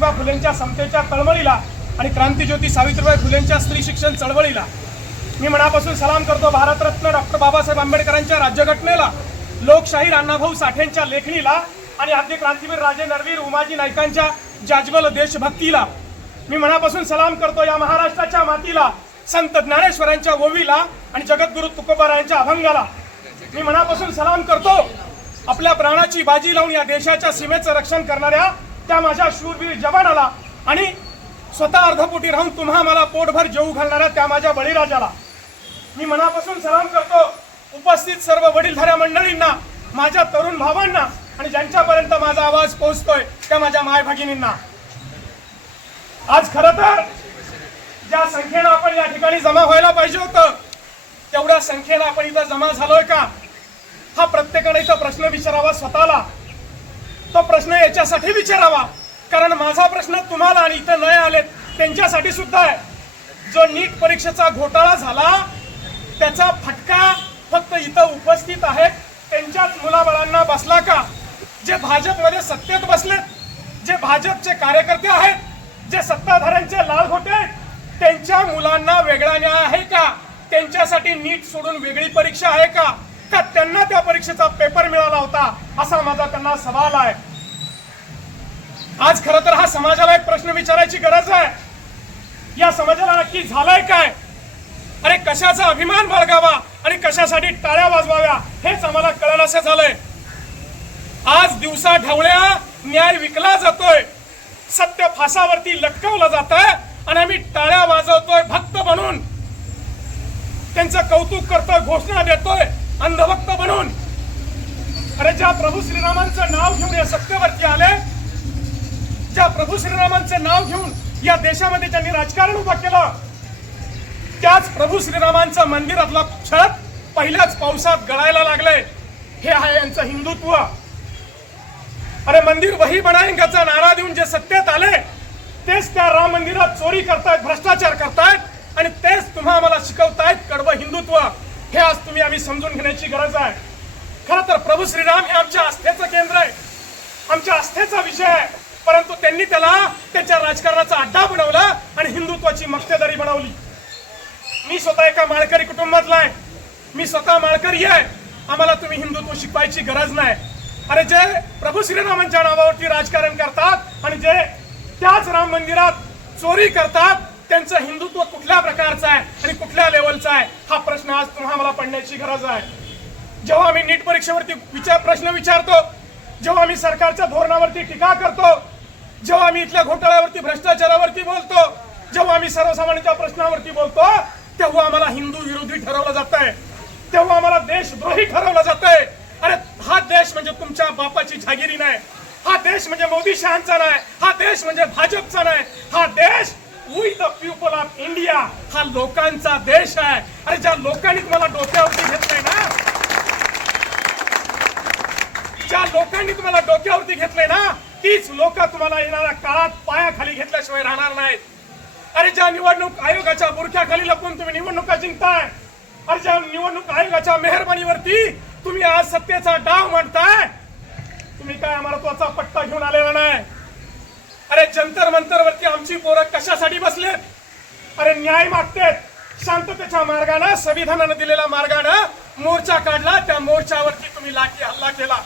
ज्योतिबा फुलेंच्या समतेच्या तळमळीला आणि क्रांतिज्योती सावित्रीबाई फुलेंच्या स्त्री शिक्षण चळवळीला मी मनापासून सलाम करतो. भारतरत्न डॉक्टर बाबासाहेब आंबेडकरांच्या राज्यघटनेला, लोकशाहीर अण्णाभाऊ साठेंच्या लेखणीला आणि आद्य क्रांतीवीर राजे नरवीर उमाजी नाईकांच्या जाज्वल देशभक्तीला मी मनापासून सलाम करतो. या महाराष्ट्राच्या मातीला, संत ज्ञानेश्वरांच्या ओवीला आणि जगद्गुरु तुकोबारायांच्या अभंगाला मी मनापासून सलाम करतो. आपल्या प्राणाची बाजी लावून या देशाच्या सीमेचं रक्षण करणाऱ्या त्या माझ्या शूरवीर जवानाला आणि स्वतः अर्धपोटी राहून तुम्हा मला पोटभर जेवू घालणाऱ्या त्या माझ्या बळीराजाला मी मनापासून सलाम करतो. उपस्थित सर्व वडीलधाऱ्या मंडळींना, माझ्या तरुण भावांना आणि ज्यांच्यापर्यंत माझा आवाज पोहोचतोय त्या माझ्या माय भगिनींना. आज खरं तर ज्या संख्येनं आपण या ठिकाणी जमा व्हायला पाहिजे होतं तेवढ्या संख्येनं आपण इथं जमा झालोय का, हा प्रत्येकाने इथं प्रश्न विचारावा स्वतःला. तो प्रश्न याच्यासाठी विचारावा कारण माझा प्रश्न तुम्हाला आणि इथं नाही आलेत त्यांच्यासाठी सुद्धा आहे. जो नीट परीक्षेचा घोटाळा झाला त्याचा फटका फक्त इथं उपस्थित आहेत त्यांच्याच मुलाबाळांना बसला का? जे भाजपमध्ये सत्तेत बसलेत, जे भाजपचे कार्यकर्ते आहेत, जे सत्ताधाऱ्यांचे लालघोटे आहेत, त्यांच्या मुलांना वेगळा न्याय आहे का? त्यांच्यासाठी नीट सोडून वेगळी परीक्षा आहे का? का त्यांना त्या परीक्षेचा पेपर मिळाला होता असा माझा त्यांना सवाल आहे. आज खरं तर हा समाजाला एक प्रश्न विचारायची गरज आहे. या समाजाला नक्की झालंय काय? अरे कशाचा अभिमान बाळगावा आणि कशासाठी टाळ्या वाजवाव्या हेच आम्हाला कळनासं झालंय. आज दिवसा ढवळ्या न्याय विकला जातोय, सत्य फासावरती लटकवलं जातंय आणि आम्ही टाळ्या वाजवतोय भक्त बनून, त्यांचं कौतुक करतोय, घोषणा देतोय अंधभक्त बनून. अरे ज्या प्रभू श्रीरामांचं नाव घेऊन या सत्तेवरती आले, ज्या प्रभू श्रीरामांचं नाव घेऊन या देशामध्ये ज्यांनी राजकारण उभं केलं, त्याच प्रभू श्रीरामांचं मंदिरातला छत पहिल्याच पावसात गळायला लागलंय. हे आहे यांचं हिंदुत्व. अरे मंदिर वही बनाएंगाचा नारा देऊन जे सत्तेत आले तेच त्या राम मंदिरात चोरी करतायत, भ्रष्टाचार करतायत आणि तेच तुम्हा आम्हाला शिकवतायत कडवं हिंदुत्व. हे आज तुम्ही आम्ही समजून घेण्याची गरज आहे. खरं तर प्रभू श्रीराम हे आमच्या आस्थेचं केंद्र आहे, आमच्या आस्थेचा विषय आहे, परंतु त्यांनी त्याला त्यांच्या राजकारणाचा अड्डा बनवला आणि हिंदुत्वाची मक्तेदारी बनवली. मी स्वतः एका माळकरी कुटुंबातला आहे, मी स्वतः माळकरी आहे. आम्हाला तुम्ही हिंदुत्व शिकवायची गरज नाही. अरे जे प्रभू श्रीरामांच्या नावावरती राजकारण करतात आणि जे त्याच राम मंदिरात चोरी करतात त्यांचं हिंदुत्व कुठल्या प्रकारचं आहे आणि कुठल्या लेवलचं आहे हा प्रश्न आज तुम्हाला मला पडण्याची गरज आहे. जेव्हा आम्ही नीट परीक्षेवरती प्रश्न विचारतो, जेव्हा आम्ही सरकारच्या धोरणावरती टीका करतो, जेव्हा आम्ही इथल्या घोटाळ्यावरती, भ्रष्टाचारावरती बोलतो, जेव्हा आम्ही सर्वसामान्यांच्या प्रश्नावरती बोलतो तेव्हा आम्हाला हिंदू विरोधी ठरवलं जातंय, तेव्हा आम्हाला देशद्रोही ठरवलं जातंय. अरे हा देश म्हणजे तुमच्या बापाची जागिरी नाही, हा देश म्हणजे मोदी शहांचा नाही, हा देश म्हणजे भाजपचा नाही, हा देश we the people of India, हा लोकांचा देश आहे. अरे ज्या लोकांनी तुम्हाला डोक्यावरती घेतलंय ना, ज्या लोकांनी तुम्हाला डोक्यावरती घेतलंय ना तीच लोक तुम्हाला येणाऱ्या काळात पायाखाली घेतल्याशिवाय राहणार नाहीत. अरे ज्या निवडणूक आयोगाच्या बुरख्याखाली लपून तुम्ही निवडणुका जिंकताय, अरे ज्या निवडणूक आयोगाच्या मेहरबानीवरती तुम्ही आज सत्तेचा डाव मांडताय, तुम्ही काय महत्वाचा पट्टा घेऊन आलेला नाही. अरे जंतर मंतरवरती आमची पोरं कशासाठी बसलेत? अरे न्याय मागतेत, शांततेच्या मार्गाने, संविधानाने दिलेल्या मार्गाने मोर्चा काढला, त्या मोर्चावरती तुम्ही लाठी हल्ला केला.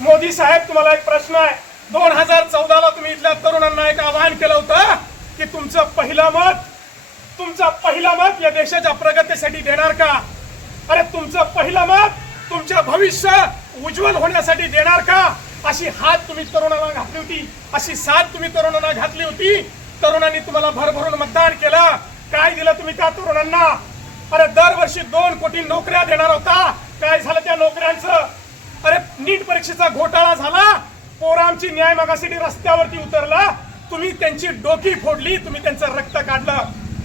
मोदी साहेब तुम्हाला एक प्रश्न आहे. 2014ला तुम्ही इथल्या तरुणांना एक आवाहन केलं होतं की तुमचं पहिलं मत या देशाच्या प्रगतीसाठी देणार का? अरे तुमचं पहिलं मत तुमचं भविष्य उज्ज्वल होण्यासाठी देणार का? अशी हात तुम्ही तरुणांना घातली होती, अशी साथ तुम्ही तरुणांना घातली होती. तरुणांनी तुम्हाला भरभरून मतदान केलं. काय दिलं तुम्ही त्या तरुणांना? अरे दरवर्षी 2 कोटी नोकऱ्या देणार होता. काय झालं त्या नोकऱ्यांचं? अरे नीट परीक्षेचा घोटाळा झाला, पोरं आमची न्याय मागासाठी रस्त्यावरती उतरला, तुम्ही त्यांची डोकी फोडली, तुम्ही त्यांचं रक्त काढलं.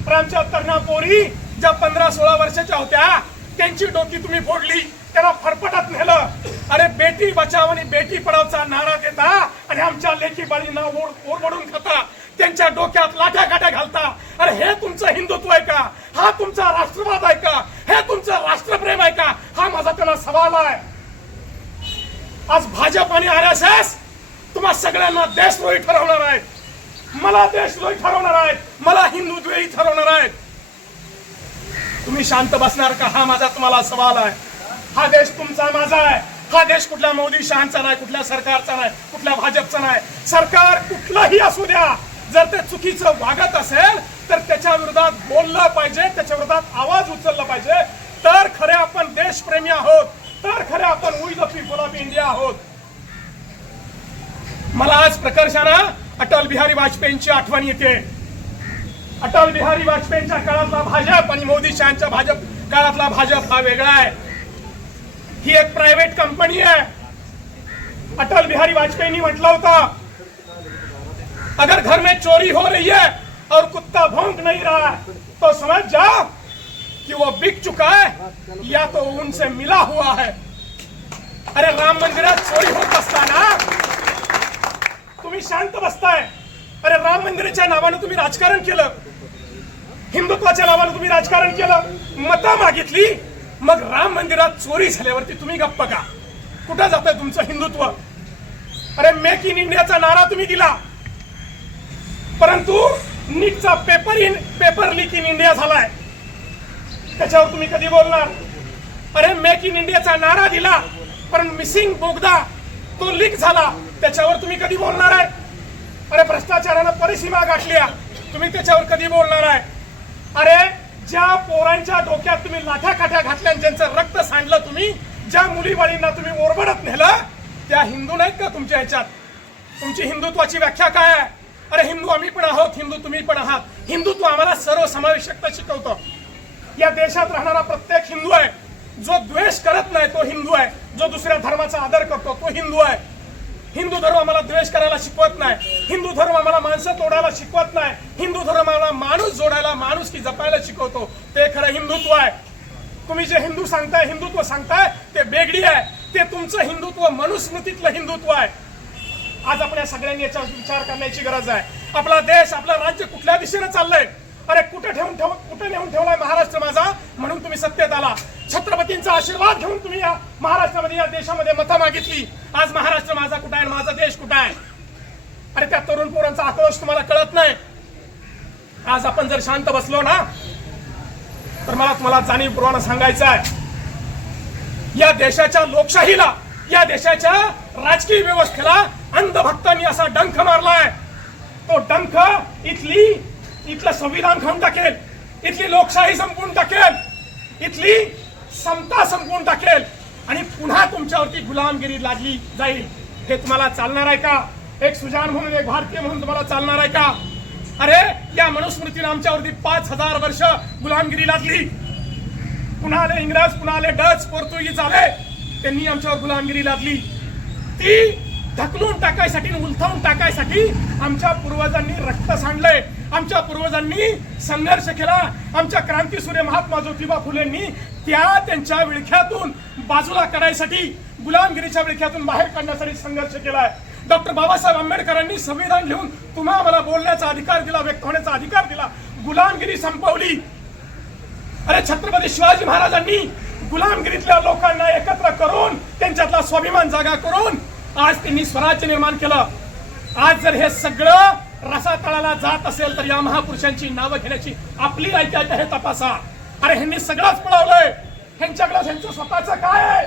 अरे आमच्या तरुणा पोरी ज्या 15-16 वर्षाच्या होत्या त्यांची डोकी तुम्ही फोडली, त्यांना फरफटत नेलं. अरे बेटी बचाव आणि बेटी पढावचा नारा देता आणि आमच्या लेकी बाळींना ओरबडून खाता, त्यांच्या डोक्यात लाठ्या काठ्या घालता. अरे हे तुमचं हिंदुत्व आहे का? हा तुमचा राष्ट्रवाद आहे का? हे तुमचं राष्ट्रप्रेम आहे का? हा माझा त्यांना सवाल आहे. आज भाजप आणि RSS तुम्हा सगळ्यांना देशद्रोही ठरवणार आहेत, मला देशद्रोही ठरवणार आहेत, मला हिंदुत्वही ठरवणार आहेत. तुम्ही शांत बसणार का? हा माझा तुम्हाला सवाल आहे. हा देश तुमचा माझा आहे. हा देश कुठल्या मोदी शहांचा नाही, कुठल्या सरकारचा नाही, कुठल्या भाजपचा नाही. सरकार कुठलंही असू द्या, जर ते चुकीचं वागत असेल तर त्याच्या विरोधात बोललं पाहिजे, त्याच्या विरोधात आवाज उचलला पाहिजे. तर खरे आपण देशप्रेमी आहोत, तर खरे आपण we the people of India आहोत. मला आज प्रकर्षानं अटल बिहारी वाजपेयींची आठवण येते. अटल बिहारी वाजपेयींच्या काळातला भाजप आणि मोदी शहांच्या भाजप काळातला भाजप हा वेगळा आहे. ही एक प्रायव्हेट कंपनी आहे. अटल बिहारी वाजपेयी म्हटलं होतं, अगर घर में चोरी हो रही है और कुत्ता भौंक नहीं रहा है तो समझ जाओ कि वो बिक चुका है या तो उनसे मिला हुआ है. अरे राम मंदिरात चोरी होत असताना तुम्ही शांत बसताय. अरे राम मंदिराच्या नावानं तुम्ही राजकारण केलं, हिंदुत्वाच्या नावानं तुम्ही राजकारण केलं, मतं मागितली, मग राम मंदिरात चोरी झाल्यावरती तुम्ही गप्प का? कुठं जातंय तुमचं हिंदुत्व? अरे मेक इन इंडियाचा नारा तुम्ही दिला, परंतु नीटचा पेपर लीक इन इंडिया झालाय, त्याच्यावर तुम्ही कधी बोलणार? अरे मेक इन इंडियाचा नारा दिला, पण मिसिंग बोगदा तो लीक झाला, त्याच्यावर तुम्ही कधी बोलणार आहे? अरे भ्रष्टाचारानं परिसीमा गाठल्या, तुम्ही त्याच्यावर कधी बोलणार आहे? अरे ज्या पोरांच्या डोक्यात तुम्ही लाठ्या घातल्या, ज्यांचं रक्त सांडलं तुम्ही, ज्या मुलीबाळींना तुम्ही ओरबडत नेलं, त्या हिंदू नाहीत का तुमच्या ह्याच्यात? तुमची हिंदुत्वाची व्याख्या काय आहे? अरे हिंदू आम्ही पण आहोत, हिंदू तुम्ही पण आहात. हिंदुत्व आम्हाला सर्वसमावेशकता शिकवतं. या देशात राहणारा प्रत्येक हिंदू आहे. जो द्वेष करत नाही तो हिंदू आहे, जो दुसऱ्या धर्माचा आदर करतो तो हिंदू आहे. हिंदू धर्म आम्हाला द्वेष करायला शिकवत नाही, हिंदू धर्म आम्हाला माणसं तोडायला शिकवत नाही, हिंदू धर्म आम्हाला माणूस जोडायला, माणूस की जपायला शिकवतो. ते खरं हिंदुत्व आहे. तुम्ही जे हिंदू सांगताय, हिंदुत्व सांगताय, ते बेगडी आहे. ते तुमचं हिंदुत्व मनुस्मृतीतलं हिंदुत्व आहे. आज आपण या सगळ्यांनी याच्यावर विचार करण्याची गरज आहे. आपला देश, आपलं राज्य कुठल्या दिशेने चाललंय? अरे कुठे नेऊन ठेवलाय महाराष्ट्र माझा, म्हणून तुम्ही सत्तेत आला. छत्रपतींचा आशीर्वाद घेऊन तुम्ही या महाराष्ट्रामध्ये, या देशामध्ये मतं मागितली. आज महाराष्ट्र माझा कुठं आहे, माझा देश कुठं आहे? अरे त्या तरुण पोरांचा आक्रोश तुम्हाला कळत नाही. आज आपण जर शांत बसलो ना, तर मला तुम्हाला जाणीवपूर्वक सांगायचं आहे, या देशाच्या लोकशाहीला, या देशाच्या राजकीय व्यवस्थेला अंधभक्तांनी असा डंख मारलाय. तो डंख इथलं संविधान खाऊन टाकेल, इथली लोकशाही संपवून टाकेल, इथली समता संपवून टाकेल आणि पुन्हा तुमच्यावरती गुलामगिरी लादली जाईल. हे तुम्हाला चालणार आहे का? एक सुजाण म्हणून, एक भारतीय म्हणून तुम्हाला चालणार आहे का? अरे या मनुस्मृतीने आमच्यावरती 5000 वर्ष गुलामगिरी लादली. पुन्हा आले इंग्रज, पुन्हा आले डच, पोर्तुगीज आले, त्यांनी आमच्यावर गुलामगिरी लादली. ती ढकलून टाकायसाठी, उलथवून टाकायसाठी आमच्या पूर्वजांनी रक्त सांडलंय, आमच्या पूर्वजांनी संघर्ष केला. आमच्या क्रांतीसूर्य महात्मा ज्योतिबा फुलेंनी त्यांच्या विळख्यातून बाजूला करायसाठी, गुलामगिरीच्या विळख्यातून बाहेर काढण्यासाठी संघर्ष केलाय. डॉक्टर बाबासाहेब आंबेडकरांनी संविधान लिहून तुम्हा मला बोलण्याचा अधिकार दिला, व्यक्त होण्याचा अधिकार दिला, गुलामगिरी संपवली. अरे छत्रपती शिवाजी महाराजांनी गुलामगिरीतल्या लोकांना एकत्र करून, त्यांच्यातला स्वाभिमान जागा करून आज त्यांनी स्वराज्य निर्माण केलं. आज जर हे सगळं रसातळाला जात असेल तर या महापुरुषांची नावं घेण्याची आपली लायकी आहे हे तपासा. अरे ह्यांनी सगळंच पळवलंय, ह्यांच्याकडे ह्यांचं स्वतःचं काय आहे?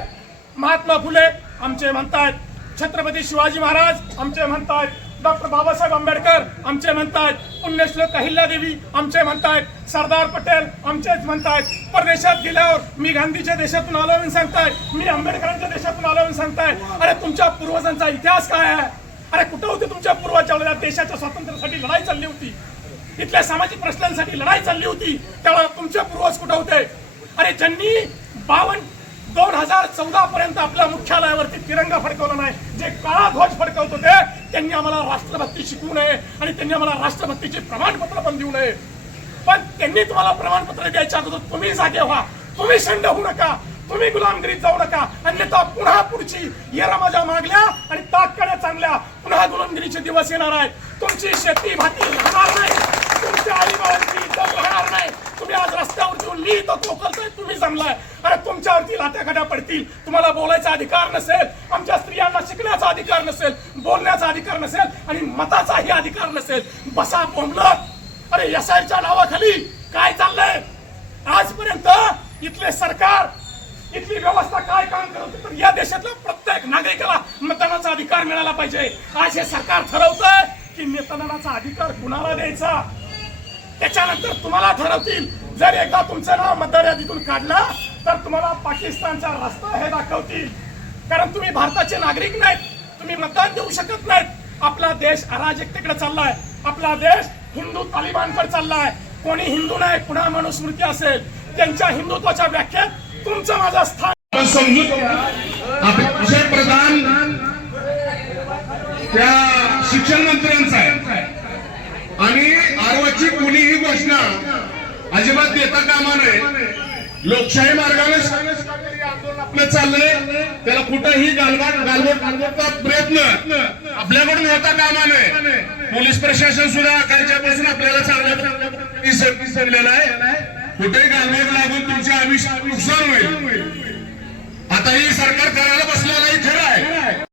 महात्मा फुले आमचे म्हणतायत, छत्रपती शिवाजी महाराज आमचे म्हणतायत, डॉक्टर बाबासाहेब आंबेडकर आमचे म्हणतायत, पुण्यश्लोक अहिल्यादेवी आमचे म्हणतायत, सरदार पटेल आमचेच म्हणतायत. परदेशात गेल्यावर मी गांधीच्या देशातून आलो म्हणून सांगताय, मी आंबेडकरांच्या देशातून आलो म्हणून सांगताय. अरे तुमच्या पूर्वजांचा इतिहास काय आहे? अरे कुठं होते तुमच्या पूर्वजांच्या देशाच्या स्वातंत्र्यासाठी लढाई चालली होती, इथल्या सामाजिक प्रश्नांसाठी लढाई चालली होती, त्यावेळेला तुमचे पूर्वज कुठं होते? अरे ज्यांनी 2014 पर्यंत आपल्या मुख्यालयावरती तिरंगा फडकवला नाही, जे काळा ध्वज फडकवत होते, त्यांनी आम्हाला राष्ट्रभक्ती शिकवू नये आणि त्यांनी आम्हाला राष्ट्रभक्तीचे प्रमाणपत्र पण देऊ नये. पण त्यांनी तुम्हाला प्रमाणपत्र द्यायच्या अगोदर तुम्ही जागे व्हा, तुम्ही शंड होऊ नका, तुम्ही गुलामगिरीत जाऊ नका, अन्यथा पुन्हा पुढची येरा माझ्या मागल्या आणि ताकड्या चांगल्या पुन्हा गुलामगिरीचे दिवस येणार आहेत. तुमची शेती भाती राहणार नाही, तुमच्या आई बाबांची इज्जत राहणार नाही. तुम्ही आज रस्त्यावर येऊन मी इथं कोकलतोय, तुम्ही जमलाय. अरे तुमच्यावरती लाट्याकाट्या पडतील, तुम्हाला बोलायचा अधिकार नसेल, आमच्या स्त्रियांना शिकण्याचा अधिकार नसेल, बोलण्याचा अधिकार नसेल आणि मताचाही अधिकार नसेल. बसा बोंबलत. अरे एसआयच्या नावाखाली काय चाललंय आजपर्यंत? इथले सरकार, इथली व्यवस्था काय काम करत होती? तर या देशातल्या प्रत्येक नागरिकाला मतदानाचा अधिकार मिळाला पाहिजे. आज हे सरकार ठरवतंय की मतदानाचा अधिकार कुणाला द्यायचा, त्याच्यानंतर तुम्हाला ठरवतील. जर एकदा तुमचं नाव मतदार यादीतून काढलं तर तुम्हाला पाकिस्तानचा रस्ता हे दाखवतील. कारण तुम्ही भारताचे नागरिक नाहीत, तुम्ही मतदान देऊ शकत नाहीत. आपला देश अराजकतेकडे चाललाय, आपला देश हिंदू तालिबानकडे चाललाय. कोणी हिंदू नाही, पुन्हा मनुस्मृती असेल, त्यांच्या हिंदुत्वाच्या व्याख्यात तुमचं माझं स्थान. समजूत अक्षय प्रधान त्या शिक्षण मंत्र्यांचा आहे आणि आरवाची कोणीही घोषणा अजिबात देता कामा नये. लोकशाही मार्गाने आंदोलन आपलं चाललंय, त्याला कुठंही गालबोटचा प्रयत्न आपल्याकडून होता कामा नये. पोलीस प्रशासन सुद्धा कालच्यापासून आपल्याला चांगल्या विसरलेलं आहे. कुठेही गालबोट लागून तुमचे आयुष्य नुकसान होईल.